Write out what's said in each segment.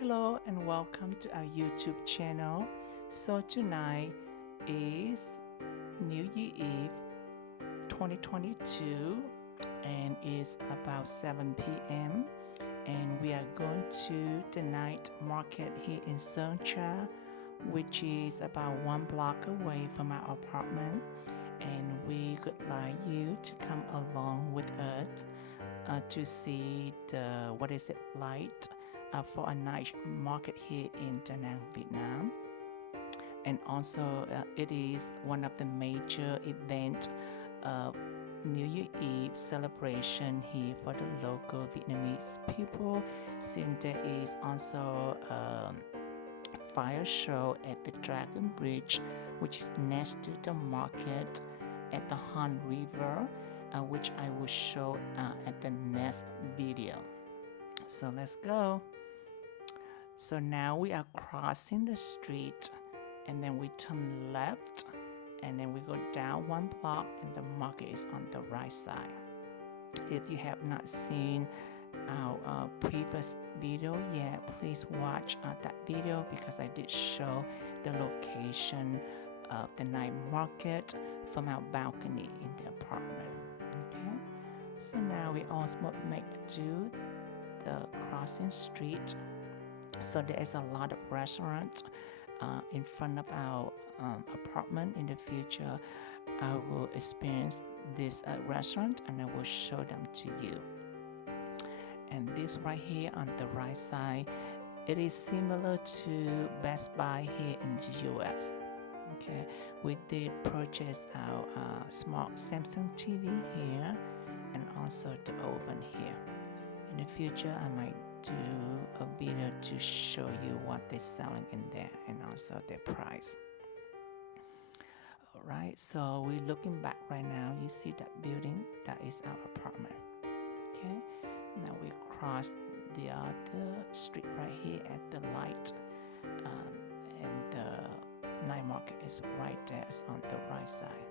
Hello and welcome to our YouTube channel. So tonight is New Year Eve 2022 and it's about 7 p.m. and we are going to the night market here in Suncha, which is about 1 block away from our apartment, and we would like you to come along with us to see the light for a night market here in Da Nang, Vietnam. And also it is one of the major event New Year Eve celebration here for the local Vietnamese people, since there is also a fire show at the Dragon Bridge, which is next to the market at the Han River, which I will show at the next video. So let's go. So now we are crossing the street, and then we turn left, and then we go down 1 block, and the market is on the right side. If you have not seen our previous video yet, please watch that video, because I did show the location of the night market from our balcony in the apartment. Okay, so now we also make it to the crossing street. So there is a lot of restaurants in front of our apartment. In the future, I will experience this restaurant and I will show them to you. And this right here on the right side, it is similar to Best Buy here in the US. Okay, we did purchase our smart Samsung TV here and also the oven here. In the future, I might do a video to show you what they're selling in there and also their price. Alright, so we're looking back right now. You see that building? That is our apartment. Okay, now we cross the other street right here at the light, and the night market is right there. It's on the right side.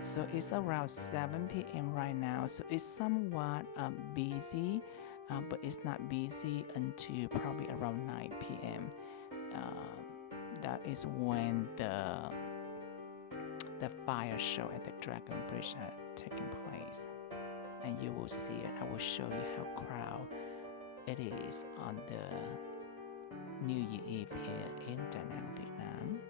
So it's around 7 p.m. right now, so it's somewhat busy, but it's not busy until probably around 9 p.m. That is when the fire show at the Dragon Bridge taking place, and you will see it. I will show you how crowded it is on the New Year Eve here in Da Nang, Vietnam.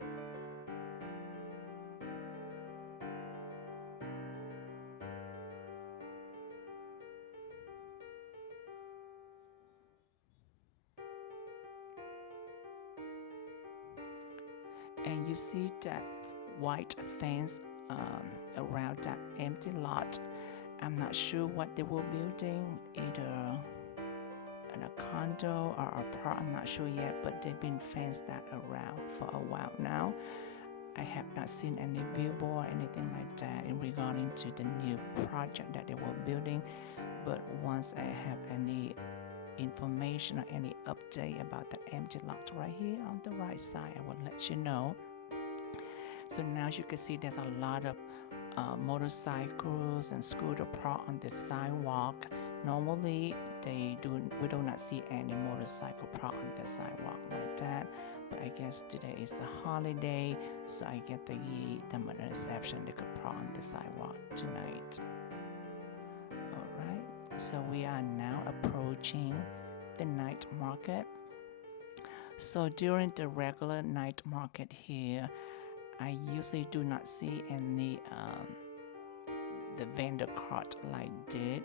And you see that white fence around that empty lot. I'm not sure what they were building, either in a condo or a park, I'm not sure yet, but they've been fenced that around for a while now. I have not seen any billboard or anything like that in regarding to the new project that they were building, but once I have any information or any update about that empty lot right here on the right side, I will let you know. So now as you can see, there's a lot of motorcycles and scooter parked on the sidewalk. Normally we do not see any motorcycle parked on the sidewalk like that, but I guess today is the holiday, so I get the exception they could park on the sidewalk tonight. So we are now approaching the night market. So during the regular night market here, I usually do not see any the vendor cart like did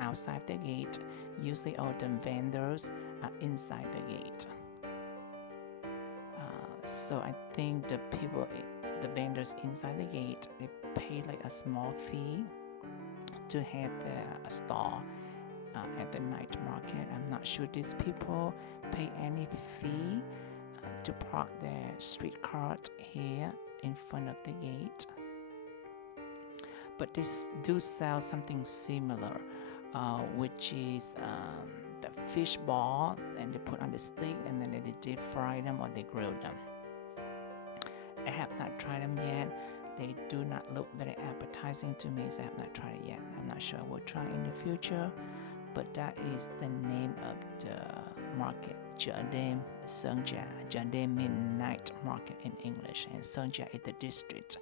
outside the gate. Usually all the vendors are inside the gate. So I think the vendors inside the gate, they pay like a small fee to have a stall at the night market. I'm not sure these people pay any fee to park their street cart here in front of the gate. But they do sell something similar, which is the fish ball, and they put on the stick, and then they deep fry them or they grill them. I have not tried them yet. They do not look very appetizing to me, so I have not tried it yet. I'm not sure I will try in the future, but that is the name of the market, Chợ đêm Sơn Trà. Chợ đêm means night market in English, and Sơn Trà is the district,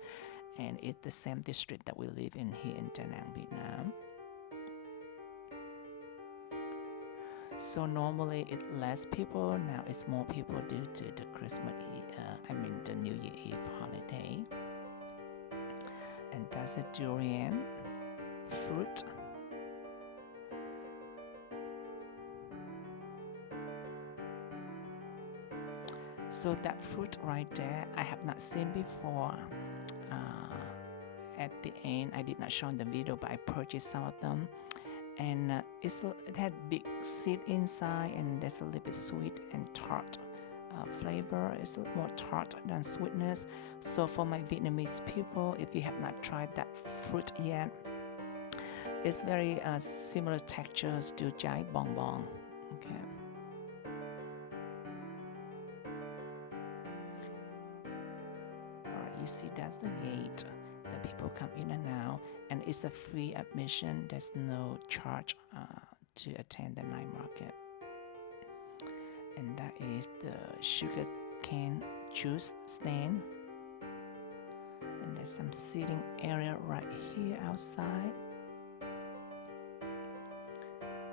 and it's the same district that we live in here in Da Nang, Vietnam. So normally it's less people, now it's more people due to the Christmas Eve, the New Year Eve holiday. And that's a durian fruit. So that fruit right there, I have not seen before. At the end, I did not show in the video, but I purchased some of them. And it had big seed inside, and there's a little bit sweet and tart flavor. It's a little more tart than sweetness. So for my Vietnamese people, if you have not tried that fruit yet, it's very similar textures to chai bong bong. Okay. Alright, you see that's the gate that people come in and out, and it's a free admission. There's no charge to attend the night market. And that is the sugar cane juice stand. And there's some seating area right here outside.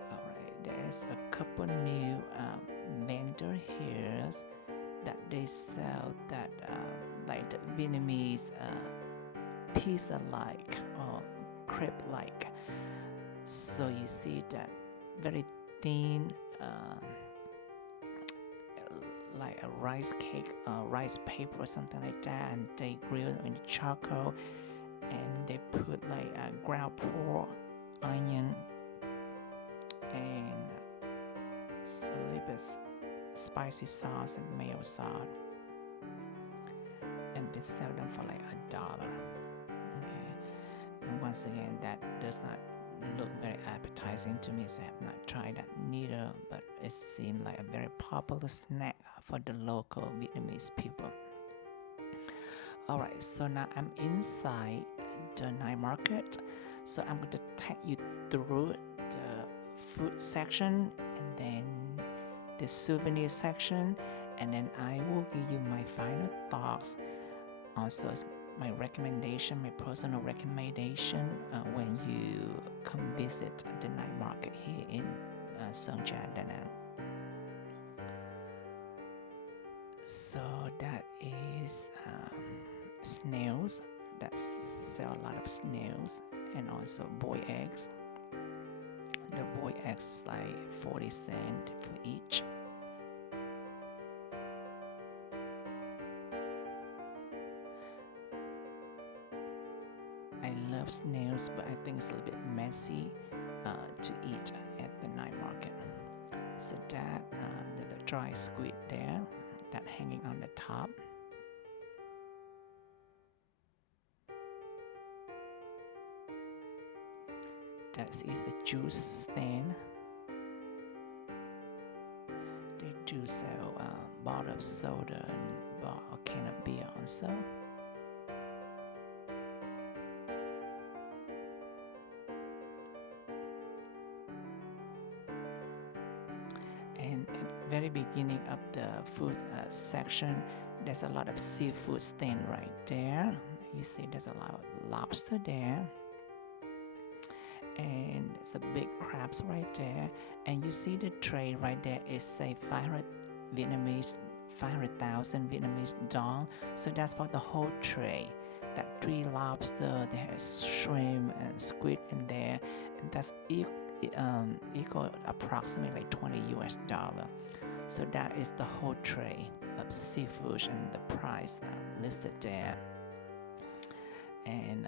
Alright, there's a couple new vendor here that they sell that like the Vietnamese pizza-like or crepe-like. So you see that very thin, like a rice cake, rice paper or something like that, and they grill them in charcoal, and they put like ground pork, onion, and a little bit spicy sauce and mayo sauce, and they sell them for like $1. Okay, and once again, that does not look very appetizing to me, so I have not tried that neither, but it seemed like a very popular snack for the local Vietnamese people. Alright, so now I'm inside the night market, so I'm going to take you through the food section and then the souvenir section, and then I will give you my final thoughts. Also, my recommendation, my personal recommendation when you come visit the night market here in Sơn Trà, Da Nang. So that is snails, that sell a lot of snails, and also boiled eggs. The boiled eggs is like 40 cents for each. I love snails, but I think it's a little bit messy to eat at the night market. So that the dry squid there, that hanging on the top. That is a juice stand. They do sell bottle of soda and a can of beer also. And at the very beginning of the food section, there's a lot of seafood stand right there. You see there's a lot of lobster there. And it's a big crabs right there, and you see the tray right there is say 500,000 Vietnamese dong, so that's for the whole tray. That 3 lobster, there's shrimp and squid in there, and that's equal approximately like $20 US. So that is the whole tray of seafood, and the price listed there. And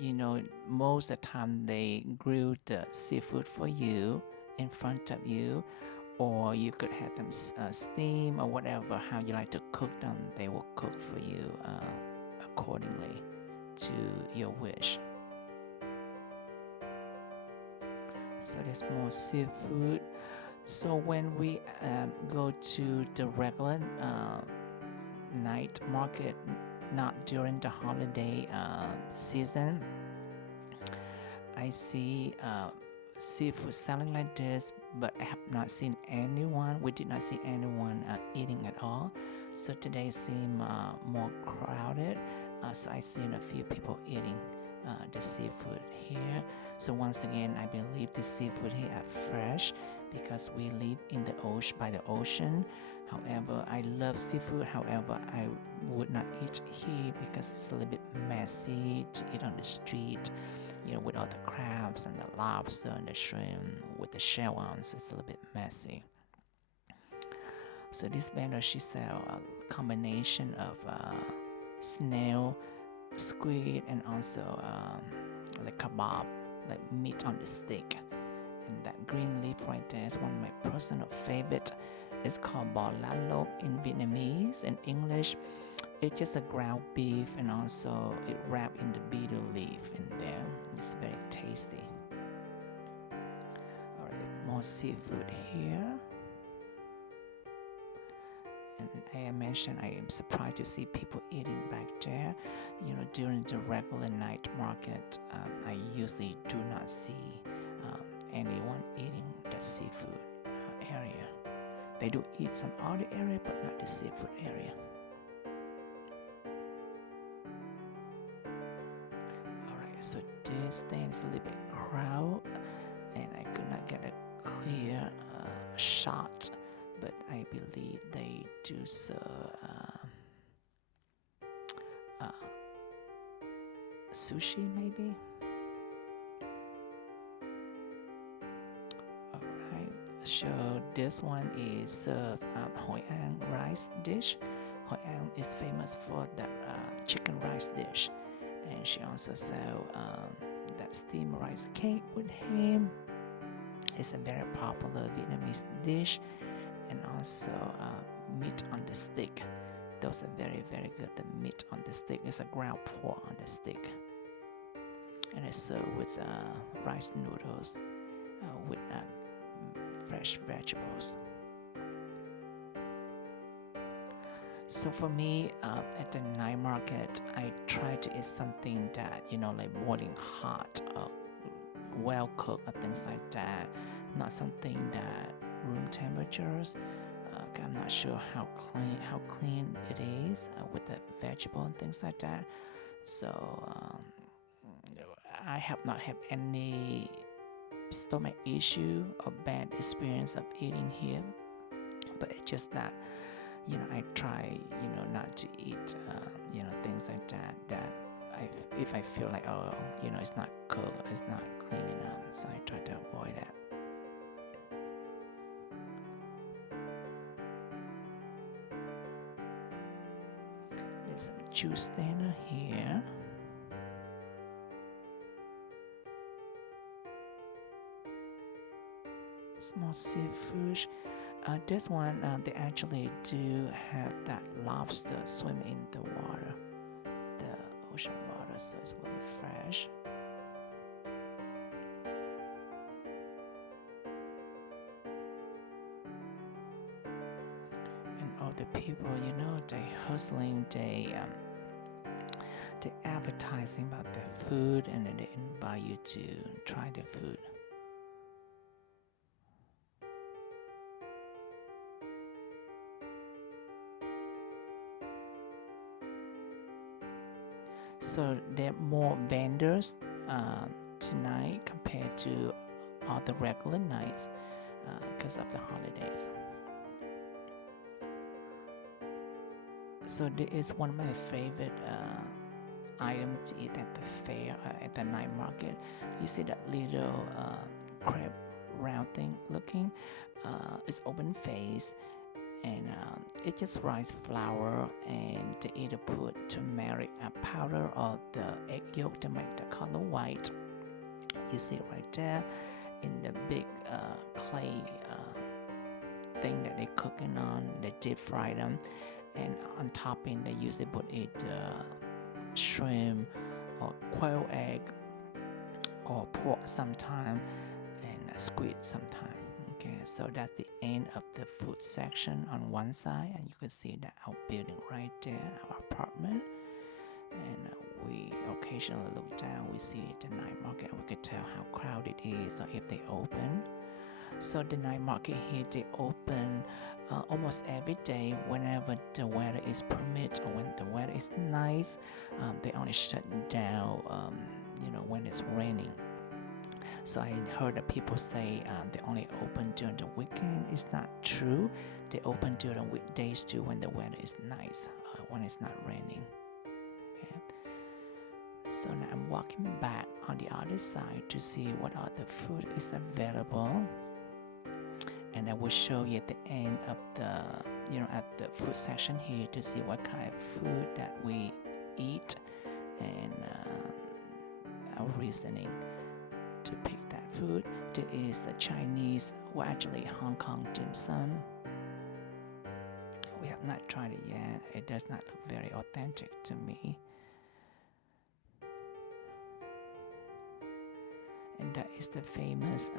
you know, most of the time they grill the seafood for you in front of you, or you could have them steam or whatever, how you like to cook them. They will cook for you accordingly to your wish. So there's more seafood. So when we go to the regular night market, not during the holiday season. I see seafood selling like this, but I have not seen anyone. We did not see anyone eating at all. So today seemed more crowded. So I seen a few people eating the seafood here. So once again, I believe the seafood here are fresh because we live in the ocean, by the ocean. However, I love seafood. However, I would not eat here because it's a little bit messy to eat on the street. You know, with all the crabs and the lobster and the shrimp with the shell ones, it's a little bit messy. So this vendor, she sell a combination of snail, squid, and also like kebab, like meat on the stick. And that green leaf right there is one of my personal favorite. It's called bò lá lốt in Vietnamese. In English, it's just a ground beef, and also it wrapped in the betel leaf in there. It's very tasty. Alright, more seafood here. And I mentioned I am surprised to see people eating back there. You know, during the regular night market, I usually do not see anyone eating the seafood area. They do eat some other area, but not the seafood area. Alright, so this thing is a little bit crowded, and I could not get a clear shot, but I believe they do serve sushi maybe. Alright, so this one is served Hoi An rice dish. Hoi An is famous for that chicken rice dish, and she also sell that steamed rice cake with ham. It's a very popular Vietnamese dish, and also meat on the stick. Those are very, very good. The meat on the stick is a ground pork on the stick, and it's served with rice noodles with fresh vegetables. So for me, at the night market, I try to eat something that, you know, like boiling hot, well cooked, or things like that. Not something that room temperatures. I'm not sure how clean it is with the vegetable and things like that. So I have not had any stomach issue or bad experience of eating here. But it's just that, you know, I try, you know, not to eat, you know, things like that. That if I feel like, oh, you know, it's not cooked, it's not clean enough, so I try to avoid that. There's some juice standard here. Small seafood. This one, they actually do have that lobster swim in the water, the ocean water, so it's really fresh. And all the people, you know, they hustling, they advertising about their food, and then they invite you to try the food. So there are more vendors tonight compared to all the regular nights because of the holidays. So this is one of my favorite items to eat at the fair, at the night market. You see that little crab round thing looking? It's open face, and it's just rice flour, and they either put turmeric powder or the egg yolk to make the color white. You see it right there in the big clay thing that they're cooking on. They deep fry them, and on topping they usually put it shrimp or quail egg or pork sometime, and squid sometime. Okay, so that's the end of the food section on one side, and you can see that our building right there, our apartment. And we occasionally look down, we see the night market, and we can tell how crowded it is or if they open. So the night market here, they open almost every day whenever the weather is permit or when the weather is nice. They only shut down, when it's raining. So I heard that people say they only open during the weekend. It's not true. They open during weekdays too when the weather is nice, when it's not raining. Yeah. So now I'm walking back on the other side to see what other food is available. And I will show you at the end of at the food section here to see what kind of food that we eat and our reasoning to pick that food. There is a Chinese, actually Hong Kong dim sum. We have not tried it yet. It does not look very authentic to me. And that is the famous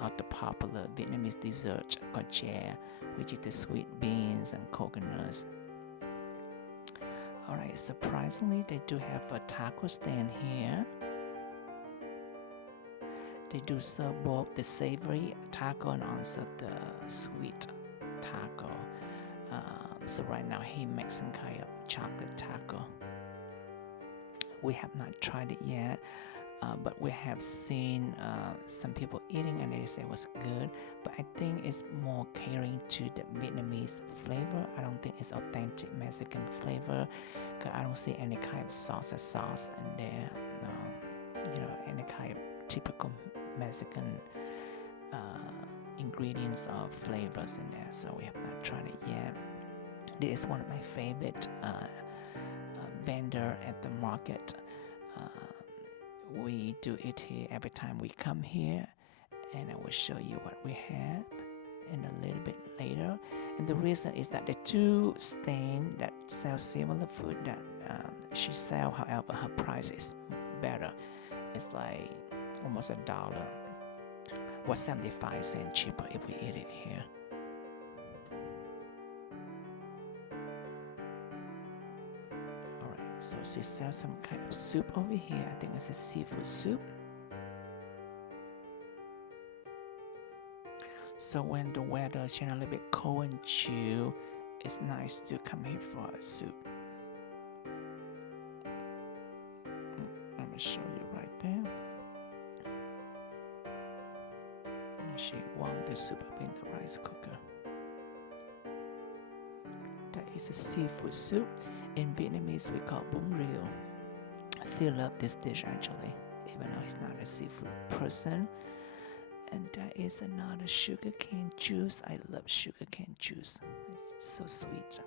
of the popular Vietnamese dessert called chè, which is the sweet beans and coconuts. Alright, surprisingly, they do have a taco stand here. They do serve both the savory taco and also the sweet taco. So right now he makes some kind of chocolate taco. We have not tried it yet. But we have seen some people eating and they say it was good, but I think it's more catering to the Vietnamese flavor. I don't think it's authentic Mexican flavor because I don't see any kind of sauce in there. Any kind of typical Mexican ingredients or flavors in there, so we have not tried it yet. This is one of my favorite vendor at the market. We do it here every time we come here, and I will show you what we have in a little bit later. And the reason is that the two stand that sell similar food that she sell, however, her price is better. It's like almost $1 or 75 cents cheaper if we eat it here. So she sells some kind of soup over here. I think it's a seafood soup. So when the weather is a little bit cold and chill, it's nice to come here for a soup. Let me show you right there. And she warmed the soup up in the rice cooker. That is a seafood soup. In Vietnamese, we call bún riêu. Phil loves this dish actually, even though he's not a seafood person. And that is another sugarcane juice. I love sugarcane juice. It's so sweet.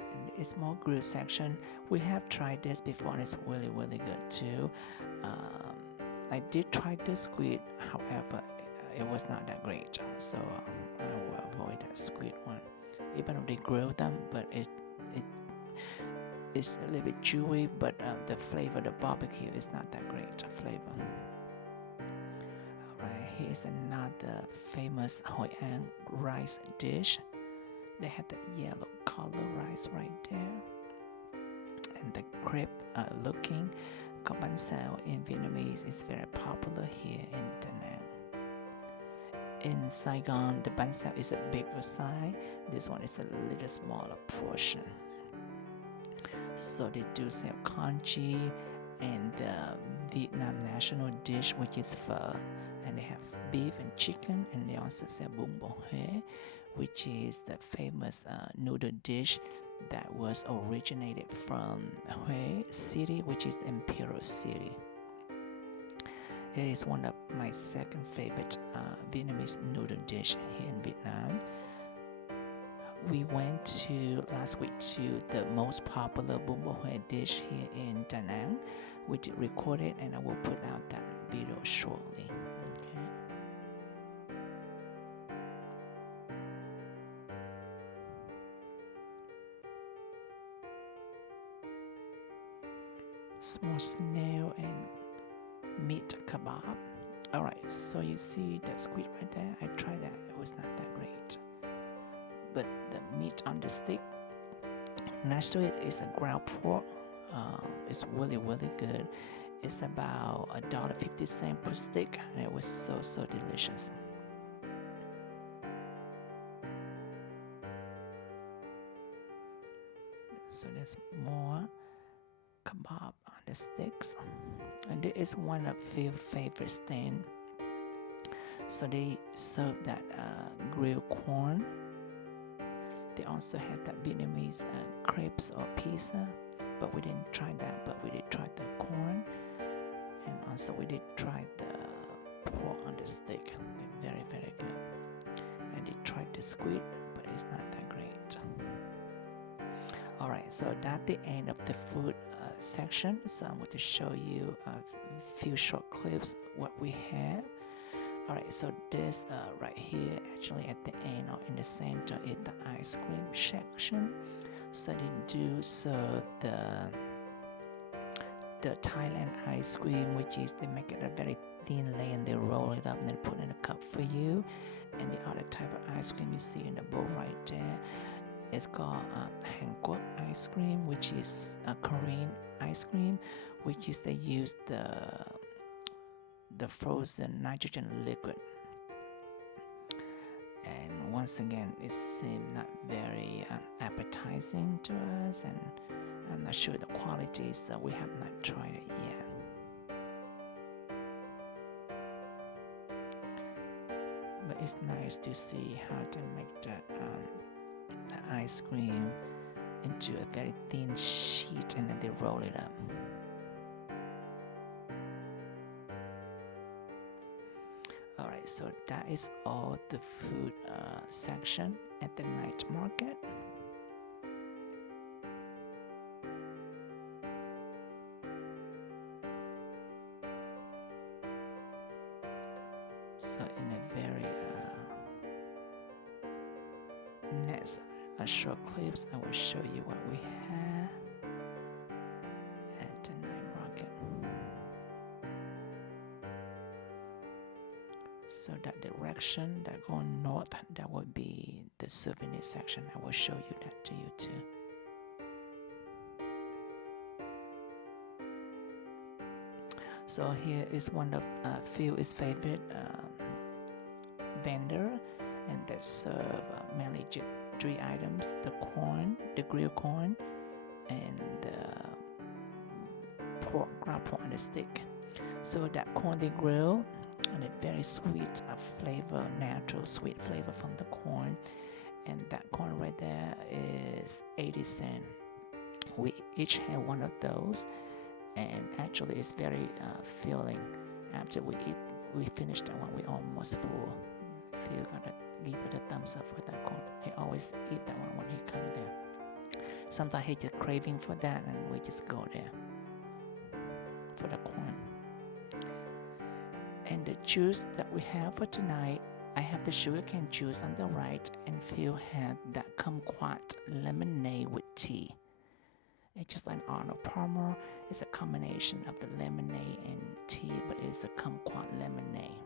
And the small grill section, we have tried this before and it's really, really good too. I did try the squid, however, it was not that great. So I will avoid that squid one. Even though they grill them, but it's a little bit chewy, but the flavor, the barbecue is not that great flavor. Alright, here's another famous Hoi An rice dish. They had the yellow color rice right there. And the crepe looking called bánh xèo in Vietnamese is very popular here in Da Nang. In Saigon, the bánh xèo is a bigger size. This one is a little smaller portion. So they do sell congee and the Vietnam national dish, which is pho. And they have beef and chicken, and they also sell bún bò Huế, which is the famous noodle dish that was originated from Huế City, which is the imperial city. It is one of my second favorite Vietnamese noodle dish here in Vietnam. We went last week to the most popular bún bò Huế dish here in Da Nang. We did record it, and I will put out that video shortly. Okay. Small snail and meat kebab. Alright, so you see that squid right there? I tried that, it was not that great. But the meat on the stick next to it is a ground pork. It's really good. It's about $1.50 per stick, and it was so delicious. So there's more kebab on the sticks, and this is one of few favorite stand. So they serve that grilled corn. They also had that Vietnamese crepes or pizza, but we didn't try that. But we did try the corn, and also we did try the pork on the stick. They're very good. And they tried the squid, but it's not that great. Alright, so that's the end of the food section. So I'm going to show you a few short clips what we have. Alright, so this right here, actually at the end or in the center, is the ice cream section. So they do serve the Thailand ice cream, which is they make it a very thin layer and they roll it up and then put it in a cup for you. And the other type of ice cream you see in the bowl right there is called Hankook ice cream, which is a Korean ice cream, which is they use the frozen nitrogen liquid. And once again, it seemed not very appetizing to us, and I'm not sure the quality, so we have not tried it yet. But it's nice to see how to make that the ice cream into a very thin sheet and then they roll it up. Alright, so that is all the food section at the night market. So in a very next short clips, I will show you what we have at the night market. So that direction that going north, that would be the souvenir section. I will show you that to you too. So here is one of Phil's favorite vendor, and that serve mainly three items: the corn, the grilled corn, and the ground pork on the stick. So that corn they grill, and a very sweet flavor, natural sweet flavor from the corn. And that corn right there is 80 cents. We each have one of those, and actually it's very filling. After we finish that one, we almost full. Phil gotta give it a thumbs up for that corn. He always eat that one when he come there. Sometimes he just craving for that, and we just go there for the corn. And the juice that we have for tonight, I have the sugarcane juice on the right, and Phil had that kumquat lemonade with tea. It's just like Arnold Palmer. It's a combination of the lemonade and tea, but it's a kumquat lemonade.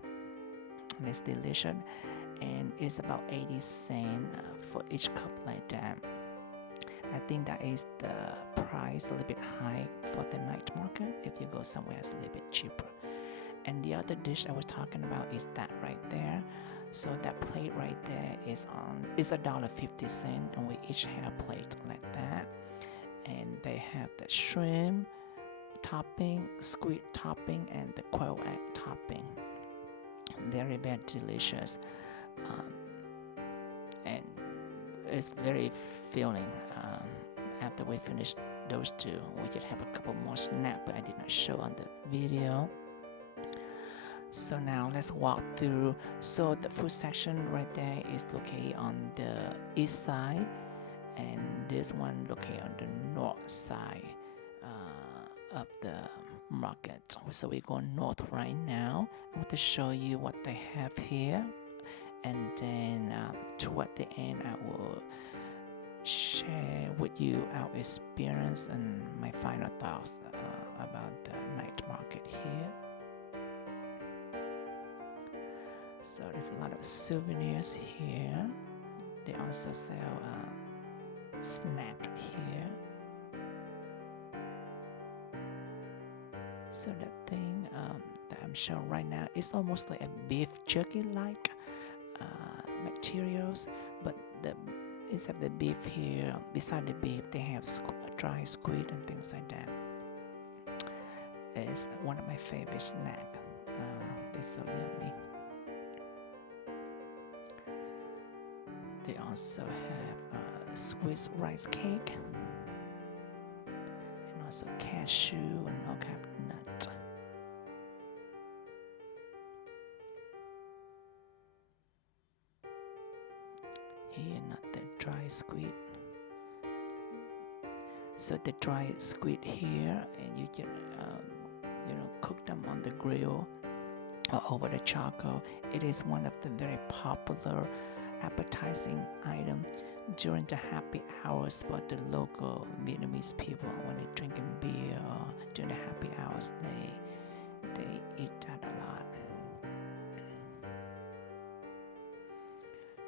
And it's delicious, and it's about 80 cents for each cup like that. I think that is the price a little bit high for the night market. If you go somewhere it's a little bit cheaper. And the other dish I was talking about is that right there. So that plate right there is $1.50, and we each have a plate like that. And they have the shrimp topping, squid topping, and the quail egg topping. Very delicious, and it's very filling. After we finish those two, we could have a couple more snacks, but I did not show on the video. So now let's walk through. So the food section right there is located on the east side, and this one located on the north side of the market. So we're going north right now. I want to show you what they have here, and then toward the end I will share with you our experience and my final thoughts about the night market here. So there's a lot of souvenirs here. They also sell snack here. So that thing that I'm showing right now is almost like a beef jerky-like materials, but instead of the beef here, beside the beef, they have dry squid and things like that. It's one of my favorite snack. They're so yummy. They also have Swiss rice cake, and also cashew and all kind of nut. Here, not the dry squid. So the dry squid here, and you can cook them on the grill or over the charcoal. It is one of the very popular appetizing item during the happy hours for the local Vietnamese people. When they're drinking beer or during the happy hours, they eat that a lot.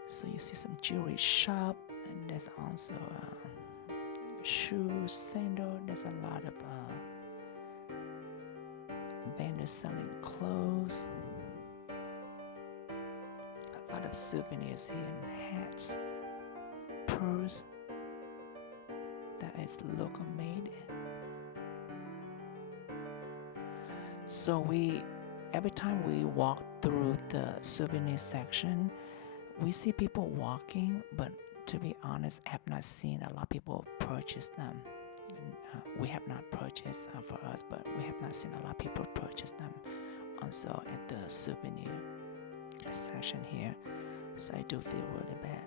So you see some jewelry shop, and there's also shoes, sandal. There's a lot of vendors selling clothes. A lot of souvenirs here, and hats, purse that is local made. So every time we walk through the souvenir section, we see people walking, but to be honest, I have not seen a lot of people purchase them. And, we have not purchased for us, but we have not seen a lot of people purchase them also at the souvenir section here. So I do feel really bad.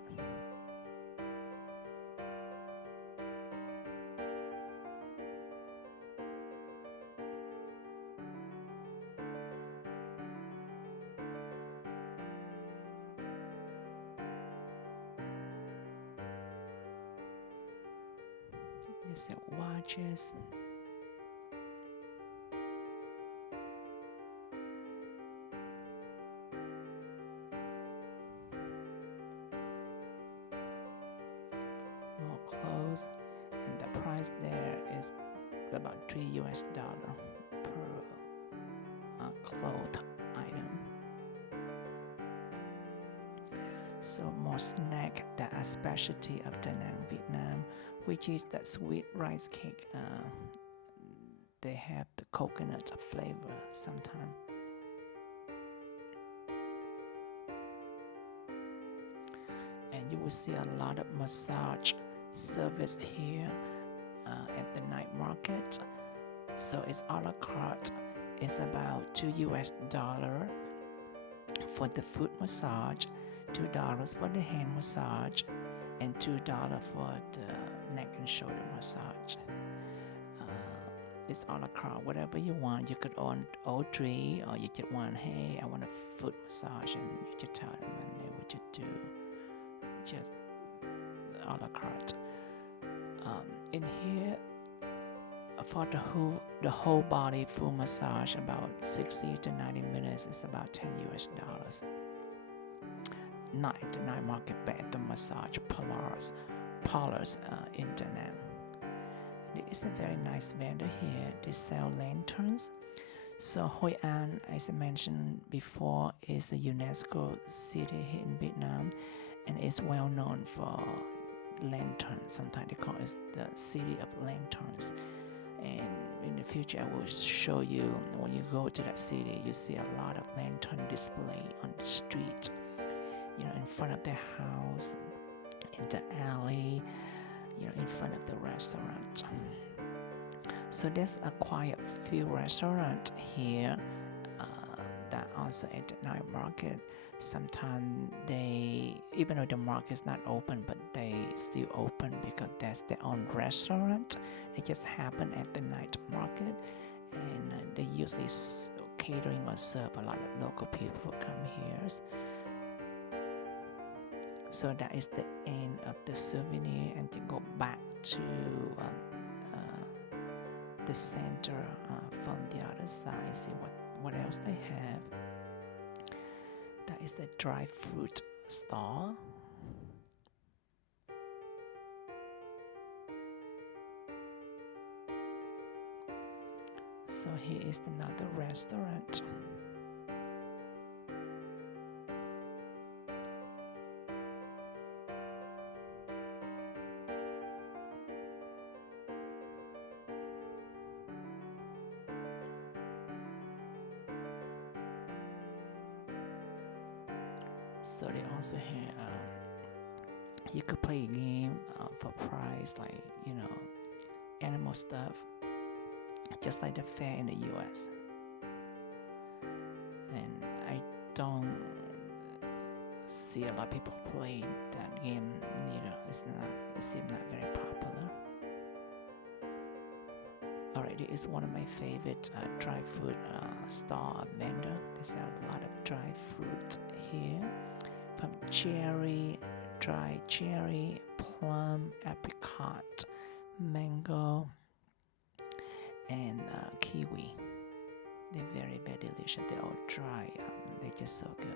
These are watches. More clothes, and the price there is about $3 per cloth item. So more snack that are specialty of Da Nang, Vietnam, which is that sweet rice cake. They have the coconut flavor sometimes. And you will see a lot of massage service here at the night market. So it's a la carte. It's about $2 for the foot massage, $2 for the hand massage, and $2 for the neck and shoulder massage. It's a la carte. Whatever you want, you could all three, or you could want, hey, I want a foot massage, and you could tell them, and they would just do just a la carte. In here, for the whole body full massage, about 60 to 90 minutes, is about $10. Not at the night market, but at the massage parlors in Da Nang. It's a very nice vendor here. They sell lanterns. So Hoi An, as I mentioned before, is a UNESCO city here in Vietnam, and is well known for lanterns. Sometimes they call it the city of lanterns. And in the future, I will show you, when you go to that city, you see a lot of lantern display on the street, in front of their house, in the alley, in front of the restaurant. So there's quite a few restaurants here that also at the night market. Sometimes even though the market is not open, but they still open because that's their own restaurant. It just happened at the night market, and they usually catering or serve a lot of local people who come here. So that is the end of the souvenir, and to go back to the center from the other side, see what else they have. That is the dry fruit stall. So here is another restaurant. So they also have you could play a game for price, like animal stuff, just like the fair in the U.S. And I don't see a lot of people play that game neither. It seems not very popular. Alright, it is one of my favorite dry fruit stall vendor. They sell a lot of dry fruit here, from dry cherry, plum, apricot, mango, and kiwi. They're very, very delicious. They're all dry. They're just so good.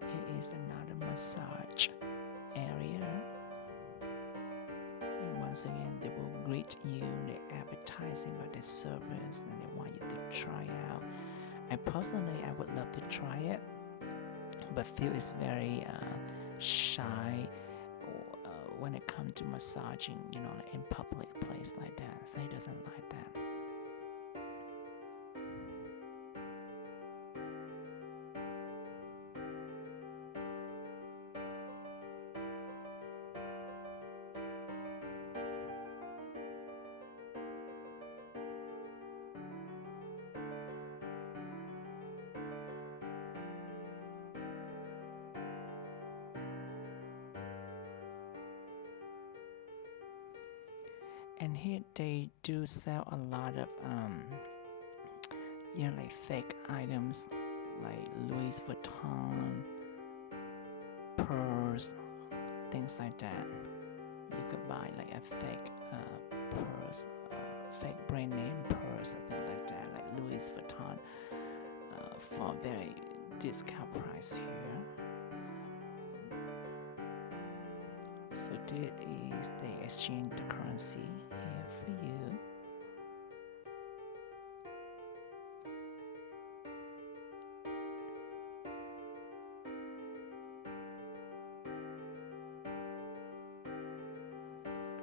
Here is another massage area. And once again, they will greet you. They're advertising about their service and they want you to try out. And personally, I would love to try it, but feel it's very shy when it comes to massaging, like in public place like that. So he doesn't like that. And here they do sell a lot of like fake items like Louis Vuitton purse, things like that. You could buy like a fake purse, fake brand name purse, something like that, like Louis Vuitton, for a very discount price here. So this is they exchange the currency here for you.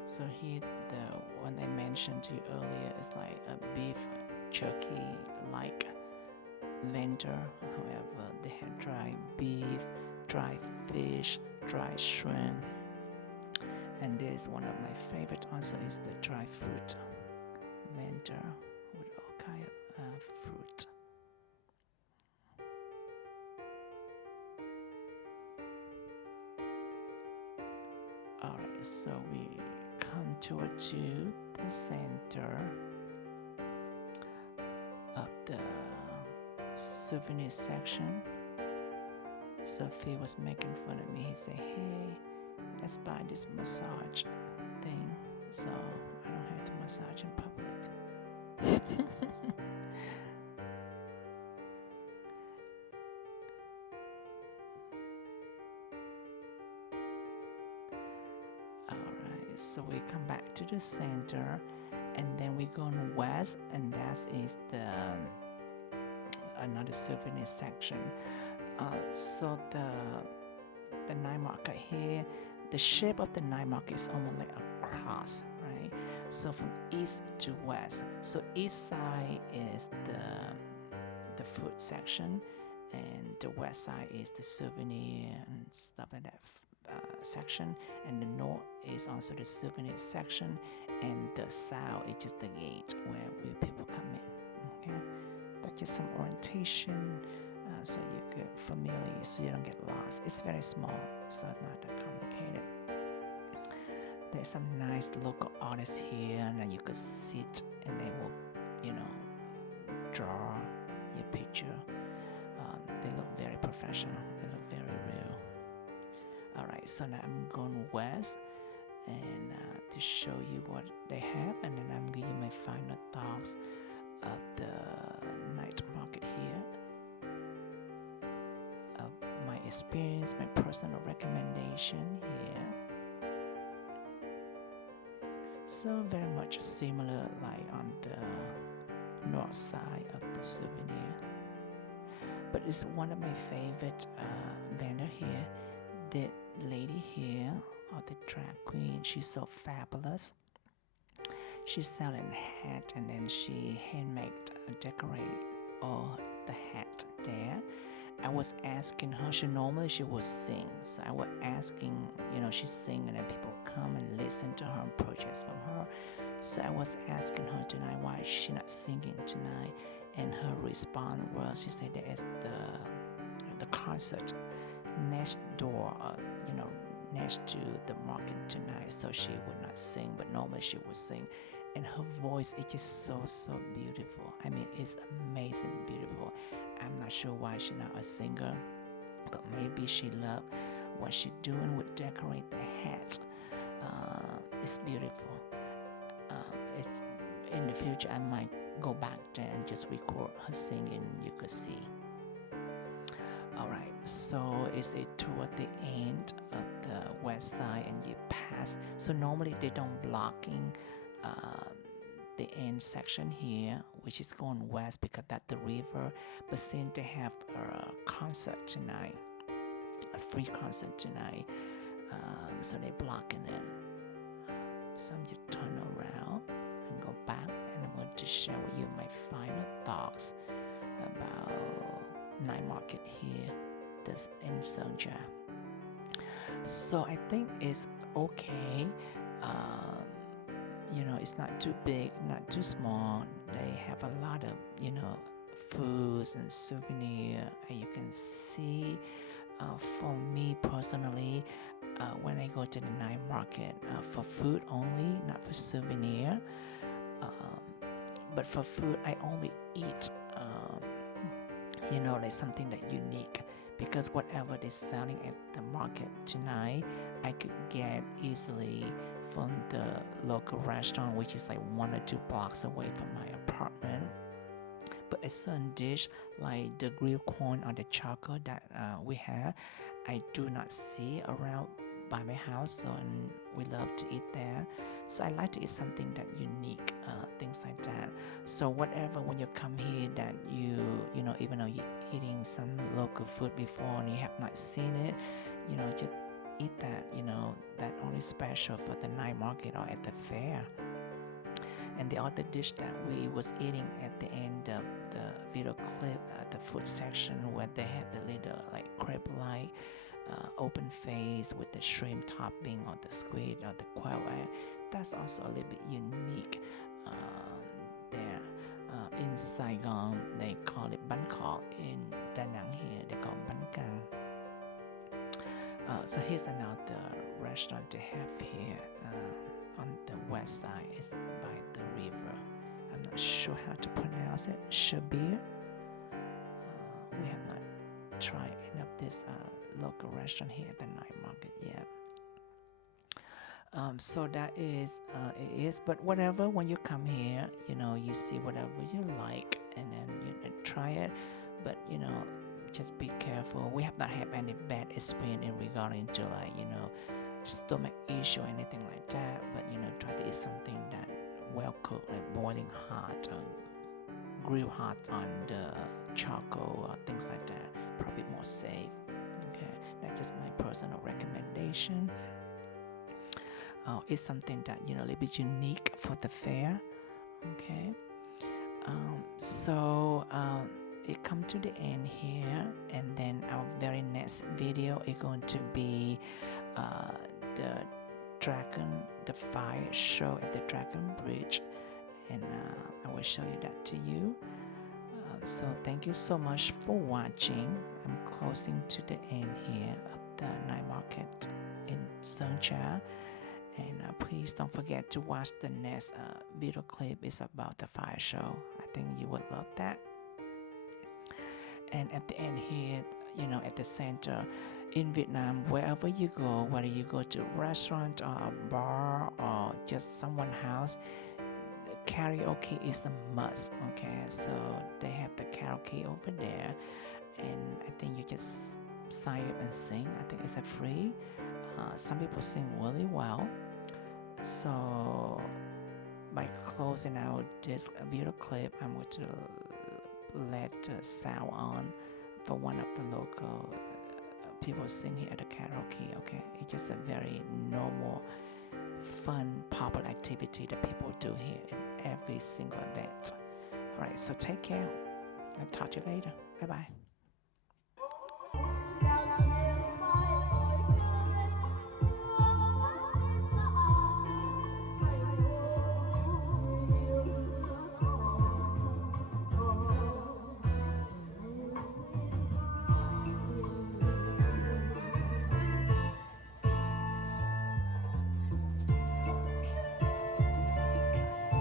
So here the one I mentioned to you earlier is like a beef jerky like vendor. However, they have dry beef, dry fish, dry shrimp. And this one of my favorite also is the dry fruit vendor with all kind of fruit. Alright, so we come toward to the center of the souvenir section. Sophie was making fun of me. He said, "Hey, let's buy this massage thing so I don't have to massage in public." Alright, so we come back to the center and then we go west, and that is the another souvenir section. So the night market here, the shape of the night market is almost like a cross, right? So from east to west. So east side is the food section, and the west side is the souvenir and stuff like that section, and the north is also the souvenir section, and the south is just the gate where people come in. Okay, that's just some orientation. So you get familiar, so you don't get lost. It's very small, so it's not that complicated. There's some nice local artists here, and then you could sit and they will, draw your picture. They look very professional. They look very real. Alright, so now I'm going west and to show you what they have, and then I'm giving you my final thoughts of the night market here, of my experience, my personal recommendation here. So very much similar like on the north side of the Souvenir, but it's one of my favorite vendor here. The lady here, or the drag queen, she's so fabulous. She's selling hat, and then she handmade decorate all the hat there. I was asking her, she would sing, so I was asking, she sing, and then people come and listen to her and purchase from her. So I was asking her tonight why is she not singing tonight, and her response was, she said there is the concert next door, next to the market tonight, so she would not sing, but normally she would sing. And her voice is just so beautiful. I mean, it's amazing, beautiful. I'm not sure why she's not a singer, but maybe she loves what she's doing with decorate the hat. It's beautiful. It's in the future I might go back there and just record her singing. You could see. Alright, so it's toward the end of the west side, and you pass. So normally they don't blocking the end section here, which is going west because that's the river. But since they have a concert tonight, a free concert tonight, so they're blocking it. So I'm just turn around and go back, and I'm going to share with you my final thoughts about night market here, this in Sonja. So I think it's okay. It's not too big, not too small. They have a lot of, foods and souvenir, and you can see. For me personally, when I go to the night market, for food only, not for souvenir. But for food, I only eat, like something that unique. Because whatever they're selling at the market tonight, I could get easily from the local restaurant, which is like 1 or 2 blocks away from my apartment. But a certain dish like the grilled corn or the charcoal that we have, I do not see around by my house, so and we love to eat there. So I like to eat something that unique, things like that. So whatever, when you come here that even though you're eating some local food before and you have not seen it, just eat that, that only special for the night market or at the fair. And the other dish that we was eating at the end of the video clip at the food section, where they had the little like crepe-like open face with the shrimp topping or the squid or the quail egg, that's also a little bit unique there. In Saigon, they call it bánh khọt. In Da Nang here, they call it bánh căn. So here's another restaurant they have here on the west side. It's by the river. I'm not sure how to pronounce it. Shabir. We have not tried any of this local restaurant here at the night market yet. So that is it is. But whatever, when you come here, you see whatever you like, and then you try it. But just be careful. We have not had any bad experience in regarding to stomach issue or anything like that. But try to eat something that well cooked, like boiling hot or grill hot on the charcoal or things like that. Probably more safe. Okay, that's just my personal recommendation. It's something that a little bit unique for the fair. Okay, so it come to the end here, and then our very next video is going to be the fire show at the Dragon Bridge, and I will show you that to you. So thank you so much for watching. I'm closing to the end here of the night market in Sonja. And please don't forget to watch the next video clip. It's about the fire show. I think you would love that. And at the end here, at the center, in Vietnam, wherever you go, whether you go to a restaurant or a bar or just someone's house, karaoke is a must. Okay, so they have the karaoke over there, and I think you just sign up and sing. I think it's a free. Some people sing really well. So by closing out this video clip, I'm going to let sound on for one of the local people sing here at the karaoke. Okay, it's just a very normal, fun, popular activity that people do here in every single event. All right, so take care. I'll talk to you later. Bye bye.